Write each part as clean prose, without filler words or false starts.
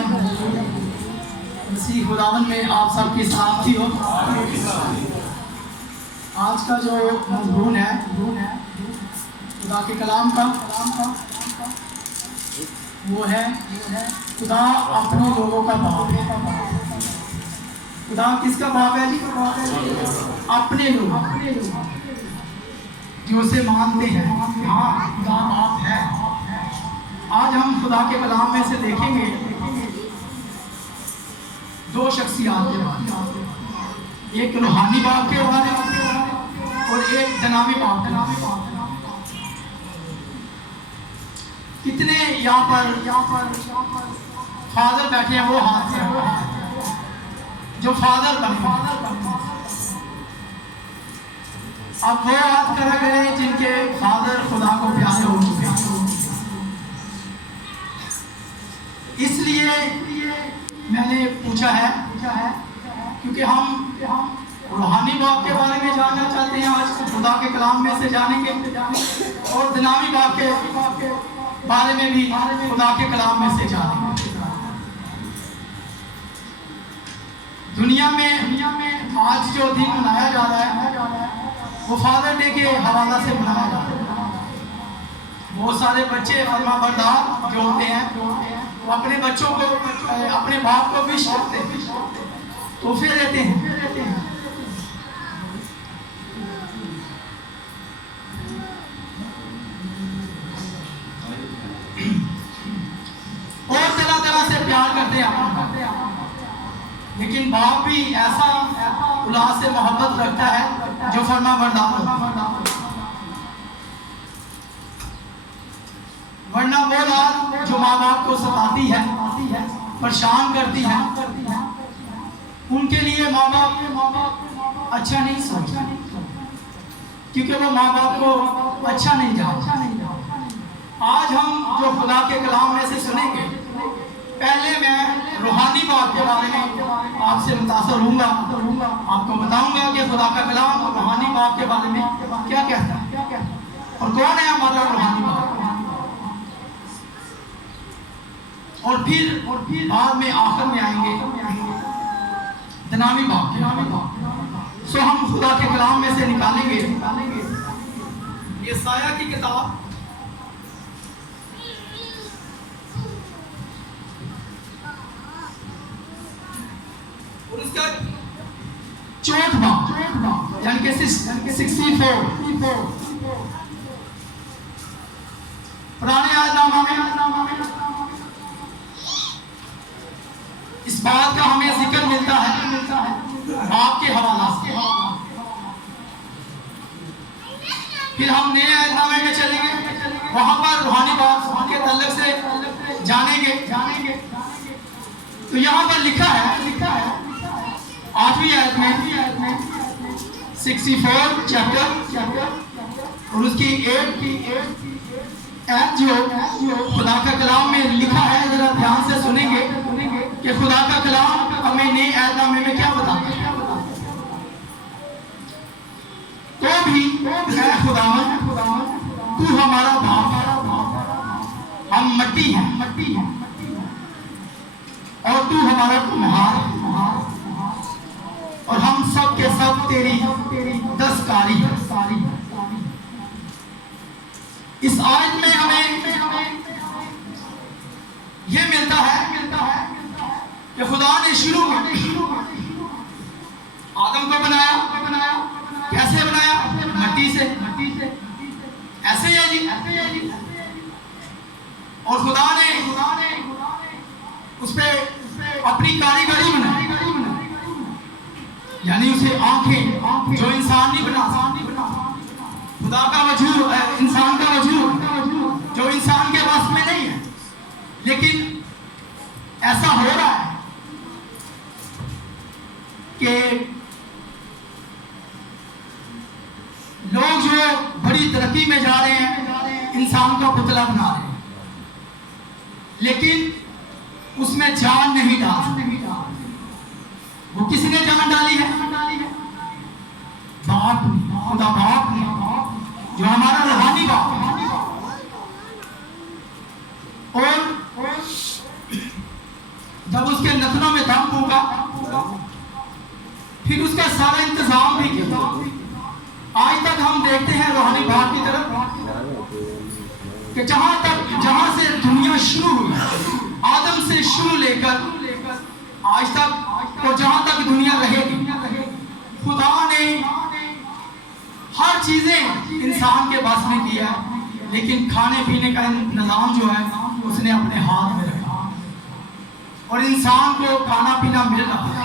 Hallelujah. मसीह खुदावन में आप सबकी सलामती हो। आज का जो मज़मून है खुदा के कलाम का वो है खुदा अपने लोगों का बाप है। खुदा किसका बाप है जी? अपने लोग जो उसे मानते हैं। हाँ, खुदा बाप है। आज हम खुदा के कलाम में से देखेंगे दो शख्सियात के बारे में, एक रूहानी बाप के बारे में और एक जनाबी बाप के बारे में। कितने यहाँ पर फादर बैठे हैं? वो हाथ से जो फादर बने। अब वो हाथ खड़ा करें जिनके फादर खुदा को प्यारे हो चुके हैं। इसलिए मैंने पूछा है क्योंकि हम रूहानी बाप के बारे में जानना चाहते हैं। आज खुदा के कलाम में से जानेंगे और जनाबी बाप के बारे में भी खुदा के कलाम में से जानेंगे। दुनिया में आज जो दिन मनाया जा रहा है वो फादर डे के हवाला से मनाया जा रहा है। बहुत सारे बच्चे फरमाबरदार जो होते हैं वो अपने बच्चों को, अपने बाप को विश करते हैं, तोहफे देते हैं। और तरह तरह से प्यार करते हैं। लेकिन बाप भी ऐसा औलाद से मोहब्बत रखता है जो फरमाबरदार होता है। वरना वो औलाद जो माँ बाप को सताती है, परेशान करती है, उनके लिए माँ बाप अच्छा नहीं सोचता, क्योंकि वो माँ बाप को अच्छा नहीं जानता। आज हम जो खुदा के कलाम में से सुनेंगे, पहले मैं रूहानी बाप के बारे में आपसे मुतासर होऊंगा, आपको बताऊंगा कि खुदा का कलाम रूहानी बाप के बारे में क्या कहता है और कौन है हमारा रूहानी बाप। और फिर बाद में आखिर में आएंगे जनाबी बाप। सो हम खुदा के कलाम में से निकालेंगे यशायाह की किताब, और उसका 64 यानी कि 64 पुराने आयतनामा में इस बात का हमें जिक्र मिलता है बाप के हवाला से। फिर हम नए आयतनामे में चलेंगे, वहां पर रूहानी बाप के तल्लुक से जानेंगे। तो यहाँ पर लिखा है 8वीं आयत में 64 चैप्टर और उसकी 8 जो खुदा का कलाम में लिखा है, जरा ध्यान से सुनेंगे कि खुदा का कलाम हमें नए आयतनामे में क्या बताता है। तो भी मैं खुदावन, तू हमारा बाप, हम मट्टी हैं और तू हमारा कुम्हार, और हम सब के सब तेरी दस्तकारी है। इस आयत में हमें यह मिलता है कि खुदा ने शुरू में आदम को बनाया। कैसे बनाया? मट्टी से। ऐसे है जी। और खुदा ने उस पे अपनी कारीगरी बनाई, यानी उसे आंखें, जो इंसान नहीं बना। खुदा का वजूद, इंसान का वजूद जो इंसान के बस में नहीं है, लेकिन ऐसा हो रहा है कि लोग जो बड़ी तरक्की में जा रहे हैं, इंसान का पुतला बना रहे हैं, लेकिन उसमें जान नहीं डाल। वो किसने जान डाली है? बाप ने, खुदा बाप ने, जो हमारा रूहानी बाप है। और जब उसके नथनों में दम फूका, फिर उसका सारा इंतजाम भी किया। आज तक हम देखते हैं रूहानी बाग की तरफ कि जहां से दुनिया शुरू हुई, आदम से शुरू लेकर आज तक और जहां तक दुनिया रहेगी, खुदा ने हर चीजें इंसान के बस में किया है, लेकिन खाने पीने का निजाम जो है उसने अपने हाथ में रखा और इंसान को खाना पीना मिल रहा है।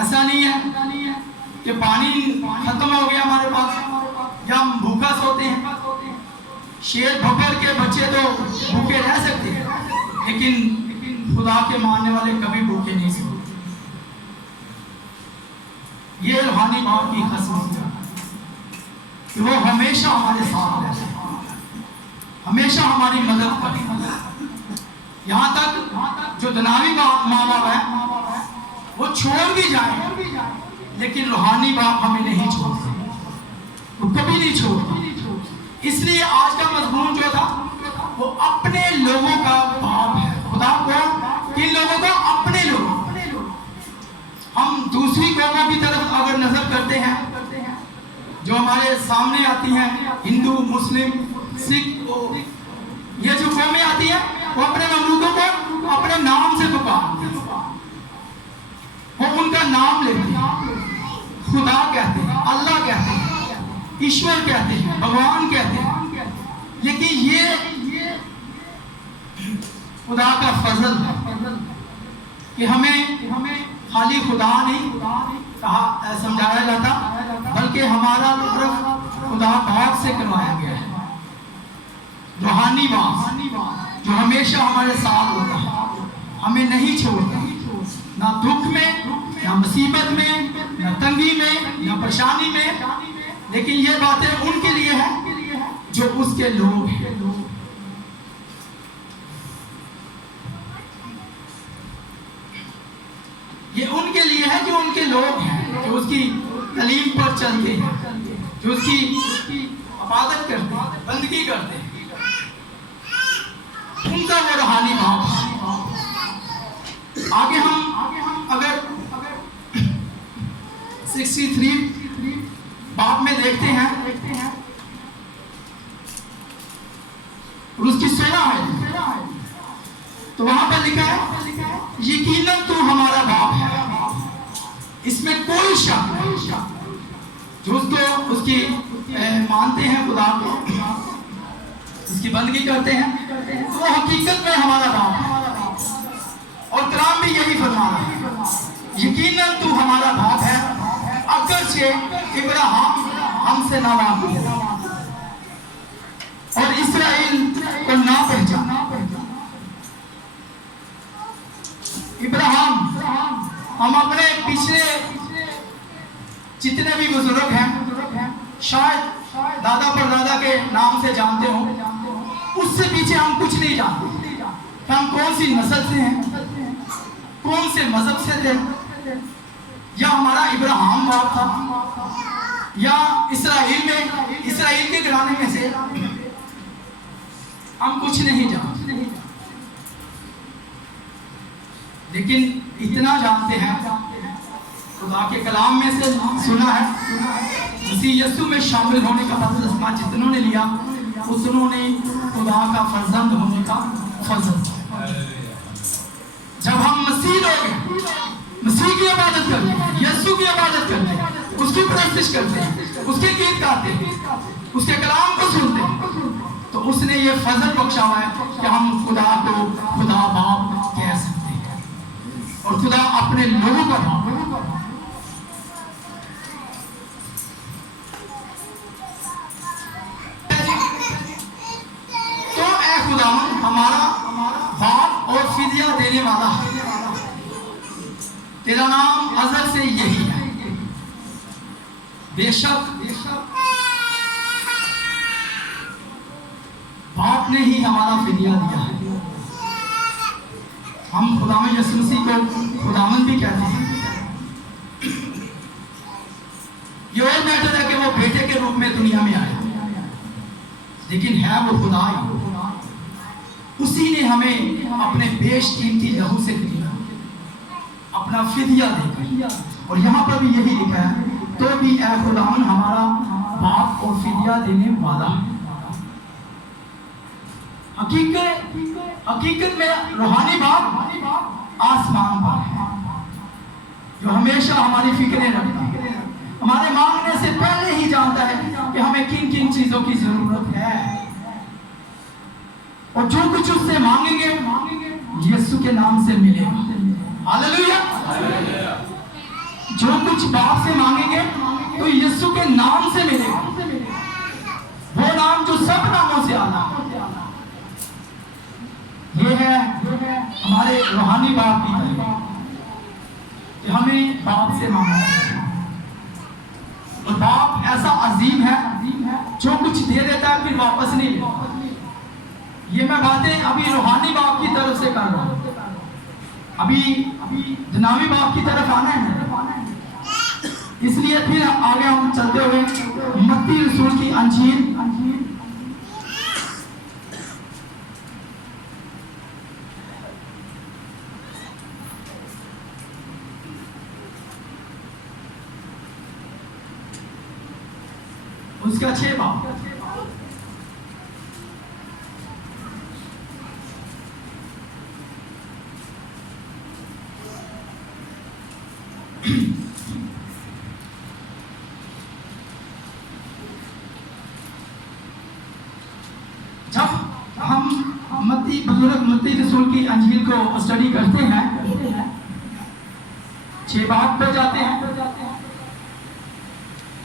ऐसा नहीं है कि पानी खत्म हो गया हमारे पास या हम भूखा सोते हैं। शेर बकर के बच्चे तो भूखे रह सकते हैं, लेकिन खुदा के मानने वाले कभी भूखे नहीं सोते। ये रूहानी बाप की खासियत है कि वो हमेशा हमारे साथ रहते हैं, हमेशा हमारी मदद करते हैं। यहाँ तक जो दुनियावी माँ बाप है वो छोड़ भी जाए, लेकिन रूहानी बाप हमें नहीं छोड़ते, वो कभी नहीं छोड़ते। इसलिए आज का मजमून जो था वो अपने लोगों का बाप है। खुदा को किन लोगों का? अपने लोगों। हम दूसरी कौमों की तरफ अगर नजर करते हैं जो हमारे सामने आती हैं, हिंदू, मुस्लिम, सिख, ये जो कौमें आती हैं वो अपने ममलूकों को अपने नाम से पुकारते हैं, वो उनका नाम लेते हैं, खुदा कहते हैं, अल्लाह कहते हैं, ईश्वर कहते हैं, भगवान कहते हैं। लेकिन ये खुदा का फजल है कि हमें खाली खुदा नहीं कहा समझाया जाता, बल्कि हमारा तरफ खुदा बाप से करवाया गया है। रूहानी बाप जो हमेशा हमारे साथ होता है, हमें नहीं छोड़ता, ना दुख में, ना मुसीबत में, ना तंगी में, ना परेशानी में। लेकिन ये बातें उनके लिए है जो उसके लोग हैं। ये उनके लिए है जो उनके लोग हैं, जो उसकी तालीम पर चलते हैं, जो उसकी इबादत करते हैं, बंदगी करते हैं, उनका वो रूहानी बाप है। आगे हम अगर 63 बाप में देखते हैं और उसकी 16 है, तो वहां पर लिखा है यकीनन तू हमारा बाप है, इसमें कोई शक नहीं। जो उसकी मानते हैं, खुदा को उसकी बंदगी करते हैं, वो हकीकत में हमारा बाप है। और कलाम भी यही फरमा रहा है, यकीनन तू हमारा बाप है, अगरचे इब्राहिम हमसे ना वाकिफ और इस्राएल को ना पहचाना। इब्राहिम, हम अपने पिछले जितने भी बुजुर्ग हैं शायद दादा परदादा के नाम से जानते हो, उससे पीछे हम कुछ नहीं जानते कि हम कौन सी नस्ल से हैं, कौन से मजहब से थे, या हमारा इब्राहिम बाप था या इस्राएल के घराने में से, हम कुछ नहीं जानते। लेकिन इतना जानते हैं, खुदा के कलाम में से सुना है, मसीह यीशु में शामिल होने का बपतिस्मा जितनों ने लिया उतनों ने खुदा का फर्जंद होने का फजल। जब हम मसीह लोग मसीह की इबादत करते हैं, यीशु की इबादत करते हैं, उसकी परस्तिश करते हैं, उसके गीत गाते हैं, उसके कलाम को सुनते हैं, तो उसने ये फजल बख्शा हुआ है कि हम खुदा को खुदा बाप कह सकते हैं और खुदा अपने लोगों का बाप। तो ऐ खुदावन हमारा बाप और फिदिया देने वाला है, तेरा नाम अज़ल से यही है। बेशक बाप ने ही हमारा फिदिया दिया है। हम खुदावन यीशु मसीह को खुदावन भी कहते हैं। ये और मैटर है कि वो बेटे के रूप में दुनिया में आए, लेकिन है वो खुदा ही। उसी ने हमें अपने बेशकीमती लहू से खरीदा, अपना फिदिया देकर। और यहाँ पर भी यही लिखा है, तो भी ऐ खुदावन हमारा बाप और फिदिया देने वाला। हकीकत में रूहानी बाप आसमान पर है, जो हमेशा हमारी फिक्रें रखता है, हमारे मांगने से पहले ही जानता है कि हमें किन किन चीजों की जरूरत है। और जो कुछ उससे मांगेंगे यीशु के नाम से मिलेगा। हालेलुया। जो कुछ बाप से मांगेंगे तो यीशु के नाम से मिलेगा, वो नाम जो सब नामों से आला। ये है हमारे रूहानी बाप की तरफ कि हमें बाप से मांगना है। और बाप ऐसा अजीम है, जो कुछ दे देता है फिर वापस नहीं लेता। ये मैं बातें अभी रूहानी बाप की तरफ से कर रहा हूं, अभी दुनियावी बाप की तरफ आना है। इसलिए फिर आगे हम चलते हुए मत्ती रसूल की अंजील उसका 6 बाब। जब हम मत्ती रसूल की अंजील को स्टडी करते हैं, 6 बाब पे जाते हैं,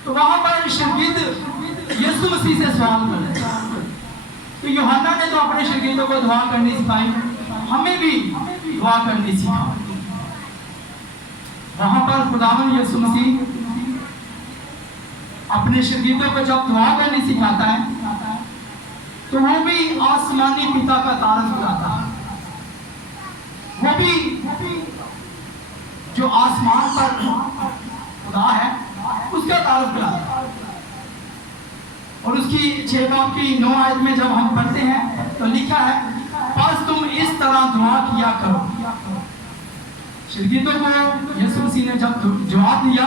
तो वहां पर शागिर्द यीशु मसीह से सवाल करते हैं। तो यूहन्ना ने तो अपने शागिर्दों को दुआ करनी सिखाई, हमें भी दुआ करनी सिखाई। वहां पर खुदावन यीशु मसीह अपने शागिर्दों को जब दुआ करनी सिखाता है, तो वो भी आसमानी पिता का तारफ कराता है। वो भी जो आसमान पर खुदा है उसका तारफ कराता है। और उसकी 6 बाब की 9 आयत में जब हम पढ़ते हैं तो लिखा है, बस तुम इस तरह दुआ किया करो। शागिर्दों को यीशु मसीह ने जब जवाब दिया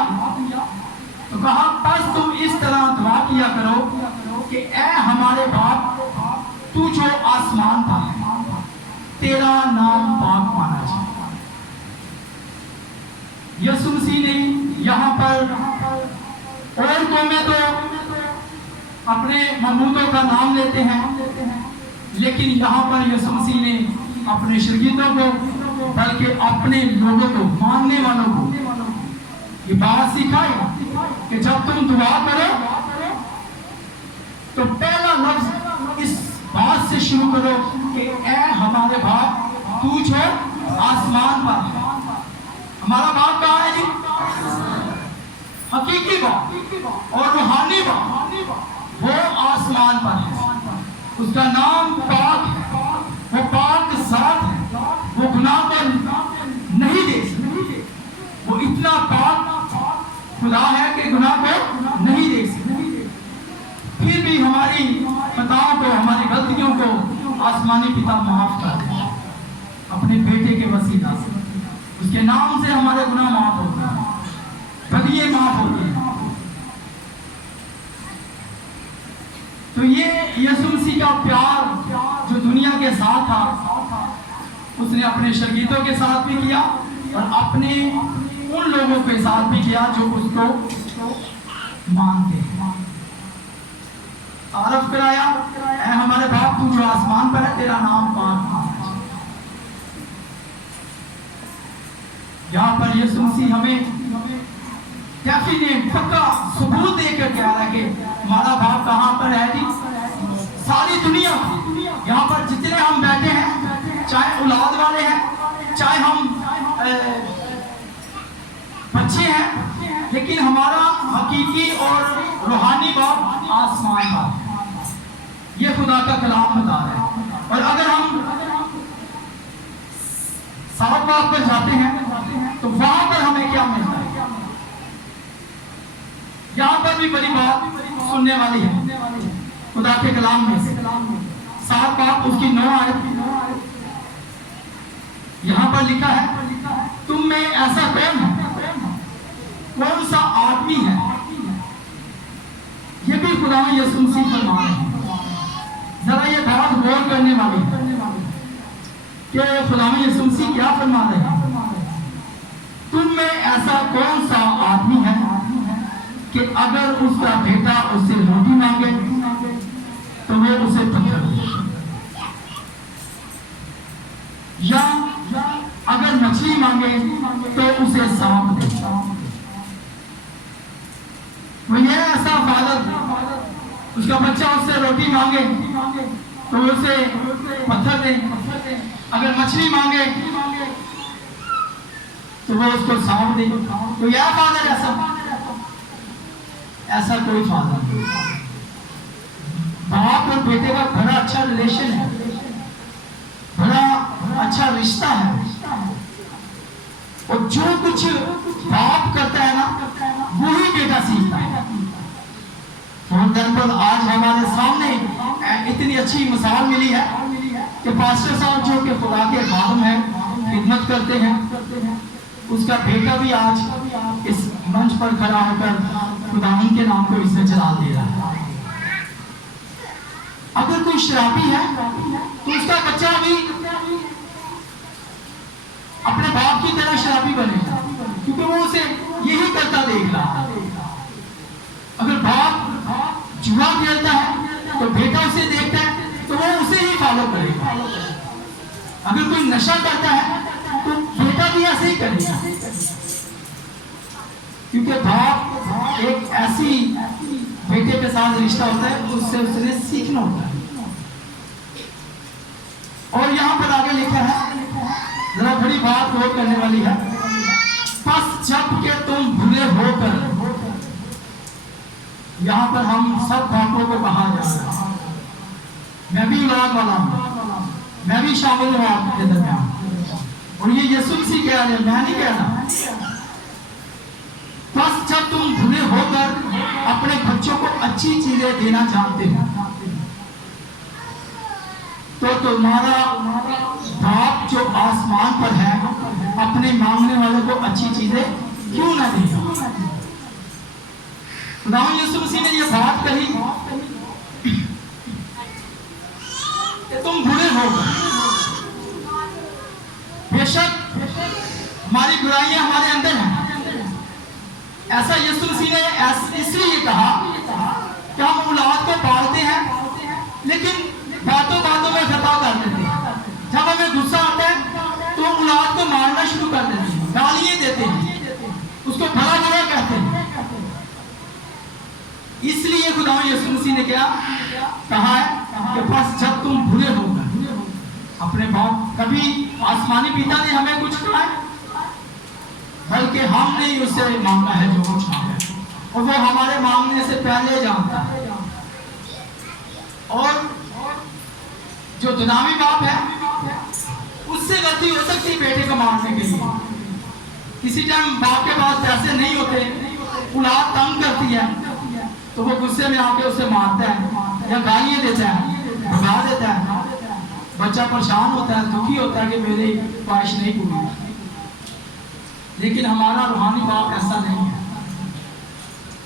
तो कहा, बस तुम इस तरह दुआ किया करो कि ऐ हमारे बाप, तू जो आसमान पर है, तेरा नाम पाक माना जाए। यीशु मसीह ने यहाँ पर और कौमें तो अपने महबूबों का नाम लेते हैं, लेकिन यहाँ पर यीशु मसीह ने अपने शागिर्दों को, बल्कि अपने लोगों को, मानने वालों को ये बात सिखाई कि जब तुम दुआ करो तो पहला लफ्ज इस बात से शुरू करो कि ऐ हमारे बाप, तू जो आसमान पर है। हमारा बाप कहाँ है जी? हकीकी बाप और रूहानी बाप, वो आसमान पर है। उसका नाम पाक है, वो पाक साथ है, वो गुनाह को नहीं दे सकते। वो इतना पाक खुदा है कि गुनाह को नहीं दे सकते। फिर भी हमारी खताओं को, हमारी गलतियों को आसमानी पिता माफ कर दे अपने बेटे के वसीला से। उसके नाम से हमारे गुनाह माफ होते हैं, बदिये माफ होती हैं। तो ये यीशु मसीह का प्यार जो दुनिया के साथ था, उसने अपने शागिर्दों के साथ भी किया और अपने उन लोगों के साथ भी किया जो उसको मानते हैं। तारफ कराया, ऐ हमारे बाप, तू जो आसमान पर है, तेरा नाम पाक माना जाए। यहाँ पर यीशु मसीह हमें डेफिनेट पक्का सबूत देकर कह रहा है कि हमारा बाप कहाँ पर है जी? सारी दुनिया, यहाँ पर जितने हम बैठे हैं, चाहे औलाद वाले हैं, चाहे हम बच्चे हैं, लेकिन हमारा हकीकी और रूहानी बाप आसमान पर है। ये खुदा का कलाम बता रहा है। और अगर हम 7 बाब पर जाते हैं तो वहां पर हमें क्या मिलता है? यहाँ पर भी बड़ी बात सुनने वाली है खुदा के कलाम में से। 7 बाब उसकी 9 आयत यहाँ पर लिखा है, तुम में ऐसा कौन है, कौन सा आदमी है, ये भी खुदा यीशु मसीह फरमा रहे हैं। जरा ये बात गौर करने वाली है कि खुदा यीशु मसीह क्या फरमा रहे हैं। तुम में ऐसा कौन सा आदमी है कि अगर उसका बेटा उससे रोटी मांगे तो वो उसे पत्थर दे, या अगर मछली मांगे तो उसे सांप दे। तो ये ऐसा फादर, उसका बच्चा उससे रोटी मांगे तो उसे पत्थर दे, अगर मछली मांगे तो वो उसको सांप दे। तो यह फादर ऐसा कोई फादर नहीं। बाप और बेटे का बड़ा अच्छा रिलेशन है, बड़ा अच्छा रिश्ता है, और जो कुछ बाप करता है ना वही बेटा सीखता है। फॉर एग्जाम्पल आज हमारे सामने इतनी अच्छी मिसाल मिली है कि पास्टर साहब जो कि खुदा के खादम हैं, खिदमत करते हैं, उसका बेटा भी आज इस मंच पर खड़ा होकर खुदा के नाम को इसमें जला दे रहा है। अगर कोई शराबी है तो उसका बच्चा भी अपने बाप की तरह शराबी बनेगा, क्योंकि वो उसे यही करता देख रहा। अगर बाप जुआ खेलता है तो बेटा उसे देखता है तो वो उसे ही फॉलो करेगा। अगर कोई नशा करता है तो बेटा भी ऐसे ही करेगा, क्योंकि बाप एक ऐसी बेटे के साथ रिश्ता होता है, उससे उसने सीखना होता है। और यहाँ पर आगे लिखा है, जरा बड़ी बात नोट करने वाली है, बस जब के तुम बुरे होकर, यहाँ पर हम सब बापों को कहा जा रहा है, मैं भी औलाद वाला हूँ, मैं भी शामिल हूँ आपके दरमियान, और ये यीशु मसीह कह रहे हैं, मैं नहीं कह रहा। बस जब तुम बुरे होकर अपने बच्चों को अच्छी चीजें देना चाहते हो तो तुम्हारा बाप जो आसमान पर है अपने मांगने वालों को अच्छी चीजें क्यों ना देगा। खुदा यीशु मसीह ने यह बात कही कि तुम बुरे होकर, बेशक हमारी बुराइयां हमारे अंदर हैं, ऐसा यीशु मसीह ने इसलिए कहा कि हम औलाद को पालते हैं लेकिन बातों बातों में खता कर देते हैं। जब हमें गुस्सा आता है तो औलाद को मारना शुरू कर देते हैं, गालियां देते हैं, उसको भला बुरा कहते हैं। इसलिए खुदा यीशु मसीह ने क्या कहा है कि बस जब तुम बुरे होकर अपने बाप, कभी आसमानी पिता ने हमें कुछ कहा है, बल्कि हमने ही उससे मांगा है जो कुछ मांगा है, और वो हमारे मांगने से पहले जानता है। और जो दुनावी बाप है उससे गलती हो सकती है बेटे को मारने के लिए। किसी टाइम बाप के पास पैसे नहीं होते, औलाद तंग करती है तो वो गुस्से में आके उसे मारता है या गालियां देता है, भगा देता है। बच्चा परेशान होता है, दुखी होता है कि मेरी ख्वाहिश नहीं पूरी। लेकिन हमारा रूहानी बाप ऐसा नहीं है,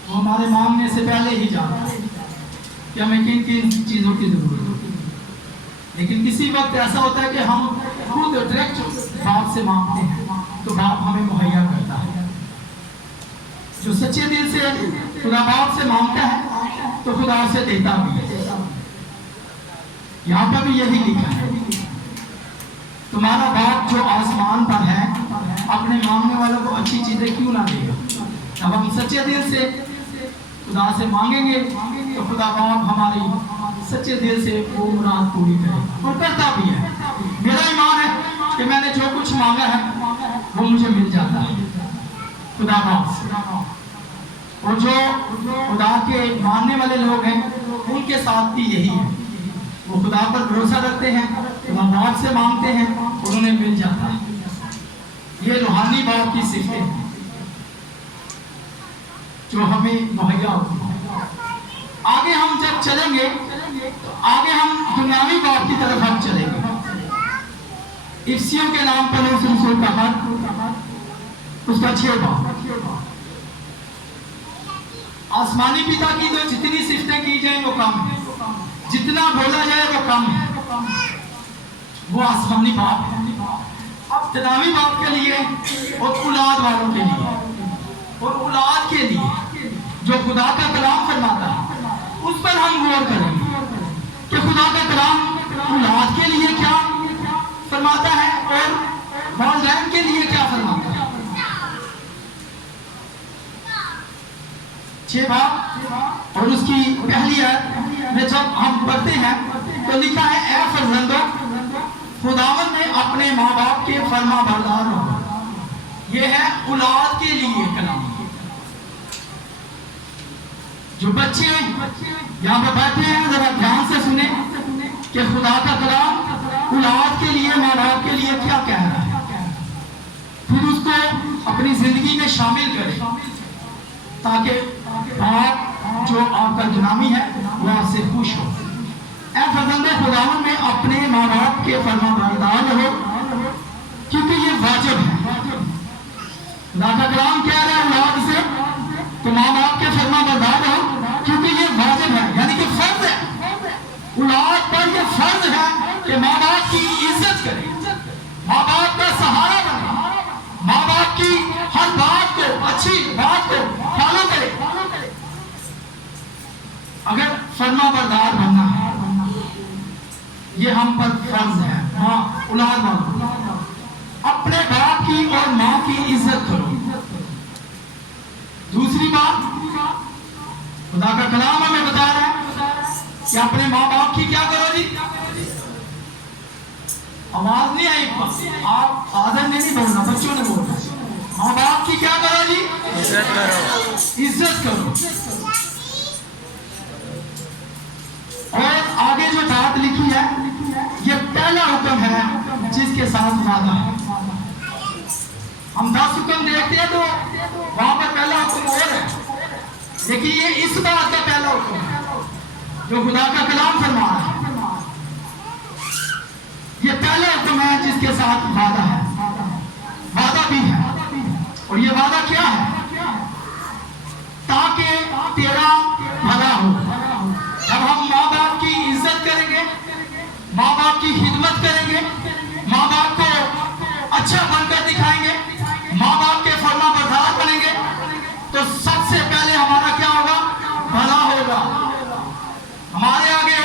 वो हमारे मांगने से पहले ही जानता है कि हमें किन किन चीज़ों की जरूरत है। लेकिन किसी वक्त ऐसा होता है कि हम खुद डायरेक्ट बाप से मांगते हैं तो बाप हमें मुहैया करता है। जो सच्चे दिल से खुदा बाप से मांगता है तो खुदा उसे देता भी है। यहाँ पर भी यही लिखा है, तुम्हारा बाप जो आसमान पर है अपने मांगने वालों को अच्छी चीजें क्यों ना देगा। जब हम सच्चे दिल से खुदा से मांगेंगे तो खुदा बाप हमारी सच्चे दिल से वो मुराद पूरी करेगा, और करता भी है। मेरा ईमान है कि मैंने जो कुछ मांगा है वो मुझे मिल जाता है खुदा बाप से। और जो खुदा के मानने वाले लोग हैं उनके साथ भी यही है, वो खुदा पर भरोसा रखते हैं, खुदा बाप से मांगते हैं और उन्हें मिल जाता है। ये रूहानी बाप की सिफतें हैं जो हमें मुहैया होती है। आगे हम जब चलेंगे तो आगे हम दुनियावी बाप की तरफ हम चलेंगे। इफ्सियों के नाम पर रसूल का खत, उसका 6 बाब। आसमानी पिता की तो जितनी सिफतें की जाए वो कम है, जितना बोला जाए वो कम है। वो आसमानी बाप है। अब तनावी बाप के लिए और औलाद वालों के लिए और औलाद के लिए जो खुदा का कलाम फरमाता है, उस पर हम गौर करेंगे कि खुदा का कलाम औलाद के लिए क्या फरमाता है और वालिदैन के लिए क्या फरमाता है। 6 बाब और उसकी पहली आयत में जब हम पढ़ते हैं तो लिखा है, ऐ फर्जंदों, खुदावंद ने अपने माँ बाप के फर्मा बरदार हो। ये है औलाद के लिए कलाम। जो बच्चे यहाँ पर बैठे हैं जरा ध्यान से सुने कि खुदा का कलाम औलाद के लिए, माँ बाप के लिए क्या कह रहा है, फिर उसको अपनी जिंदगी में शामिल करें ताकि बाप जो आपका गुलामी है वो आपसे खुश हो। ऐ फर्जंदे, खुदावंद में अपने माँ बाप के फर्मा बरदार हो, क्योंकि ये वाजिब है। खुदा का कलाम कह रहा है औलाद से तो माँ बाप के फर्मा बरदार हो, क्योंकि ये वाजिब है, यानी कि फर्ज है। औलाद पर ये फर्ज है कि माँ बाप की इज्जत करे, माँ बाप का सहारा बने, माँ बाप की हर बात को, अच्छी बात को फॉलो करे। अगर फर्मा बरदार बनना है, ये हम पर फर्ज है। हाँ, औलाद वालों, अपने बाप की और माँ की इज्जत करो। दूसरी बात, खुदा का कलाम हमें बता रहा है कि अपने माँ बाप की क्या करो जी। आवाज नहीं आई, आप आदर ने नहीं बोलना, बच्चों ने बोलना। माँ बाप की क्या करो जी, इज्जत करो, इज्जत करो। और आगे जो बात लिखी है, ये पहला हुक्म है जिसके साथ वादा है। हम 10 हुक्म देखते हैं तो वहां पर पहला हुक्म और है, लेकिन ये इस बात का पहला हुक्म है जो खुदा का कलाम फरमा रहा है। ये पहला हुक्म है जिसके साथ वादा है, वादा भी है। और ये वादा क्या है, ताकि तेरा भला हो। जब हम माँ बाप की इज्जत करेंगे, माँ बाप की खिदमत करेंगे, माँ बाप को अच्छा बनकर दिखाएंगे, माँ बाप के फर्मा बरदार बनेंगे, तो सबसे पहले हमारा क्या होगा, भला होगा। हमारे आगे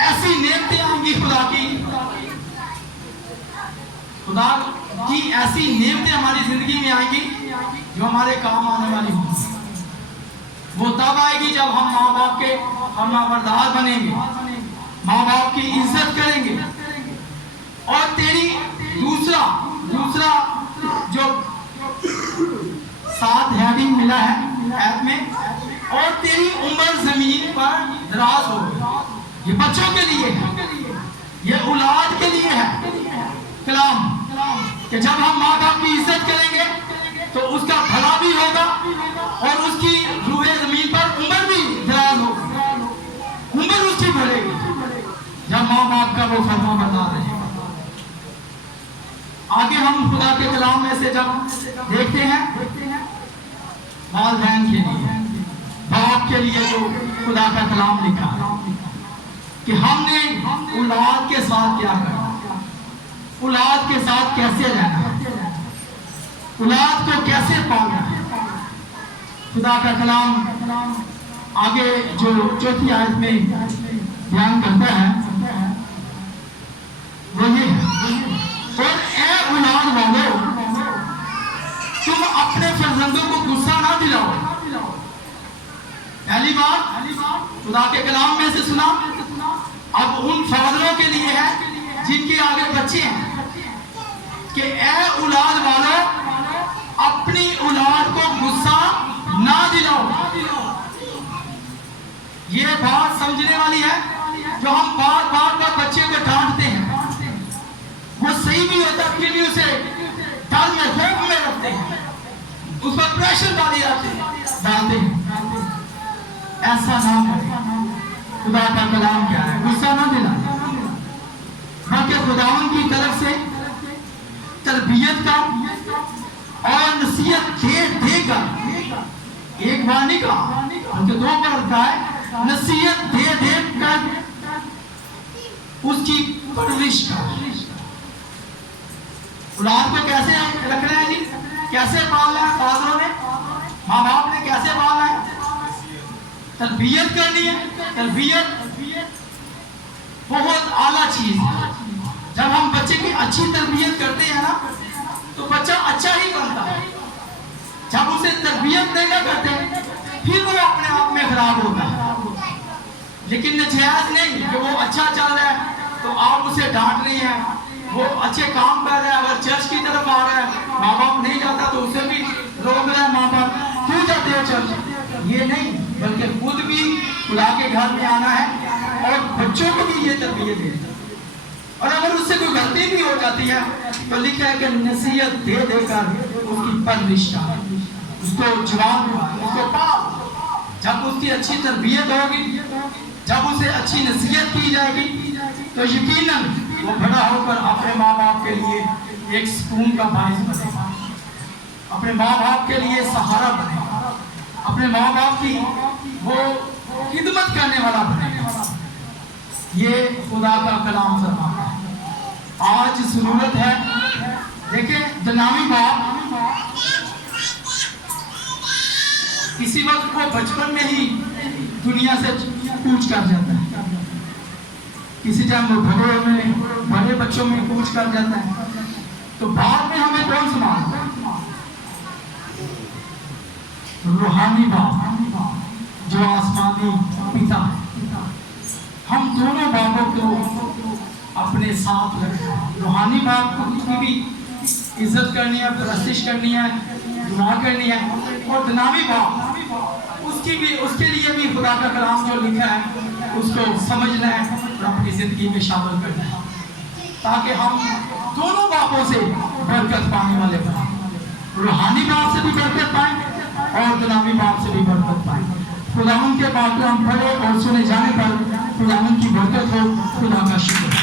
ऐसी नेमतें आएंगी, खुदा की ऐसी नेमतें हमारी जिंदगी में आएंगी जो हमारे काम आने वाली होंगी। वो तब आएगी जब हम माँ बाप के फर्मा बरदार बनेंगे, माँ बाप की इज्जत करेंगे। और तेरी दूसरा जो 7 हेडिंग मिला है ऐप में, और तेरी उम्र जमीन पर दराज हो। ये बच्चों के लिए है, ये औलाद के लिए है कलाम, कि जब हम माँ बाप की इज्जत करेंगे तो उसका भला भी होगा और उसकी रूहे जमीन पर उम्र भी दराज होगी, उम्र उसकी बढ़ेगी जब माँ बाप का वो फर्मा बरदार रहेगा। आगे हम खुदा के कलाम में से जब देखते हैं, वालिदैन के लिए, बाप के लिए जो खुदा का कलाम लिखा कि हमने औलाद के साथ क्या करना, औलाद के साथ कैसे रहना, औलाद को कैसे पालना। खुदा का कलाम आगे जो 4थी आयत में ध्यान करता है वो ये है, और ऐ औलाद वालों, तुम अपने फर्जंदों को गुस्सा ना दिलाओ। पहली बात खुदा के कलाम में से सुना। अब उन फादरों के लिए है जिनके आगे बच्चे हैं कि ऐ औलाद वालों, अपनी औलाद को गुस्सा ना दिलाओ। ये बात समझने वाली है। जो हम बार बार बच्चे को डांटते हैं, वो सही भी होता फिर भी उसे डर में, खौफ में रखते हैं, उस पर प्रेशर डालते हैं। ऐसा ना करें। खुदा का कलाम क्या है, गुस्सा ना दिलाना। बल्कि खुदावन की तरफ से तरबियत का और नसीहत दे देगा, एक बार नहीं कहा बल्कि दो बार कहा है, नसीहत दे देकर उसकी परवरिश का। औलाद को कैसे रखना है जी, कैसे पालना है, फादरों ने, माँ बाप ने कैसे पालना है, तरबियत करनी है। तरबियत बहुत आला चीज है। जब हम बच्चे की अच्छी तरबियत करते हैं ना, तो बच्चा अच्छा ही बनता है। जब उसे तरबियत नहीं ना करते, फिर वो अपने आप में खराब होता है। लेकिन नजायज नहीं कि वो अच्छा चल रहा है तो आप उसे डांट रही हैं, वो अच्छे काम कर रहा है, अगर चर्च की तरफ आ रहा है, माँ बाप नहीं जाता तो उसे भी रोक रहा है, माँ बाप क्यों जाते हो चर्च, ये नहीं, बल्कि खुद भी खुदा के घर में आना है और बच्चों को भी ये तरबियत देनी है। और अगर उससे कोई गलती भी हो जाती है तो लिखा है कि नसीहत दे देकर उसकी परवरिश का, उसको जवान, उसको पाल। जब उसकी अच्छी तरबियत होगी, जब उसे अच्छी नसीहत की जाएगी, तो यकीनन वो बड़ा होकर अपने माँ बाप के लिए एक सुकून का बाइस बनेगा, अपने माँ बाप के लिए सहारा बनेगा, अपने माँ बाप की वो खिदमत करने वाला बनेगा। ये खुदा का कलाम फरमाता है। आज जरूरत है, देखिए दुनियावी बाप किसी वक्त वो बचपन में ही दुनिया से कूच कर जाता है, किसी टाइम वो बड़े बच्चों में कूच कर जाता है, तो बाद में हमें कौन संभालता है? रूहानी बाप जो आसमानी पिता है। हम दोनों बापों को अपने साथ रखना है। रूहानी बाप की भी इज्जत करनी है, परस्तिश करनी है, दुआ करनी है, और दुनियावी बाप उसके लिए भी खुदा का कलाम जो लिखा है उसको समझना है और अपनी जिंदगी में शामिल करना है, ताकि हम दोनों बापों से बरकत पाने वाले बने, रूहानी बाप से भी बरकत पाए और दुनियावी बाप से भी बरकत पाए। खुदावन के बात को हम पढ़े और सुने जाने पर खुदावन की बरकत हो। खुदा का शुक्र।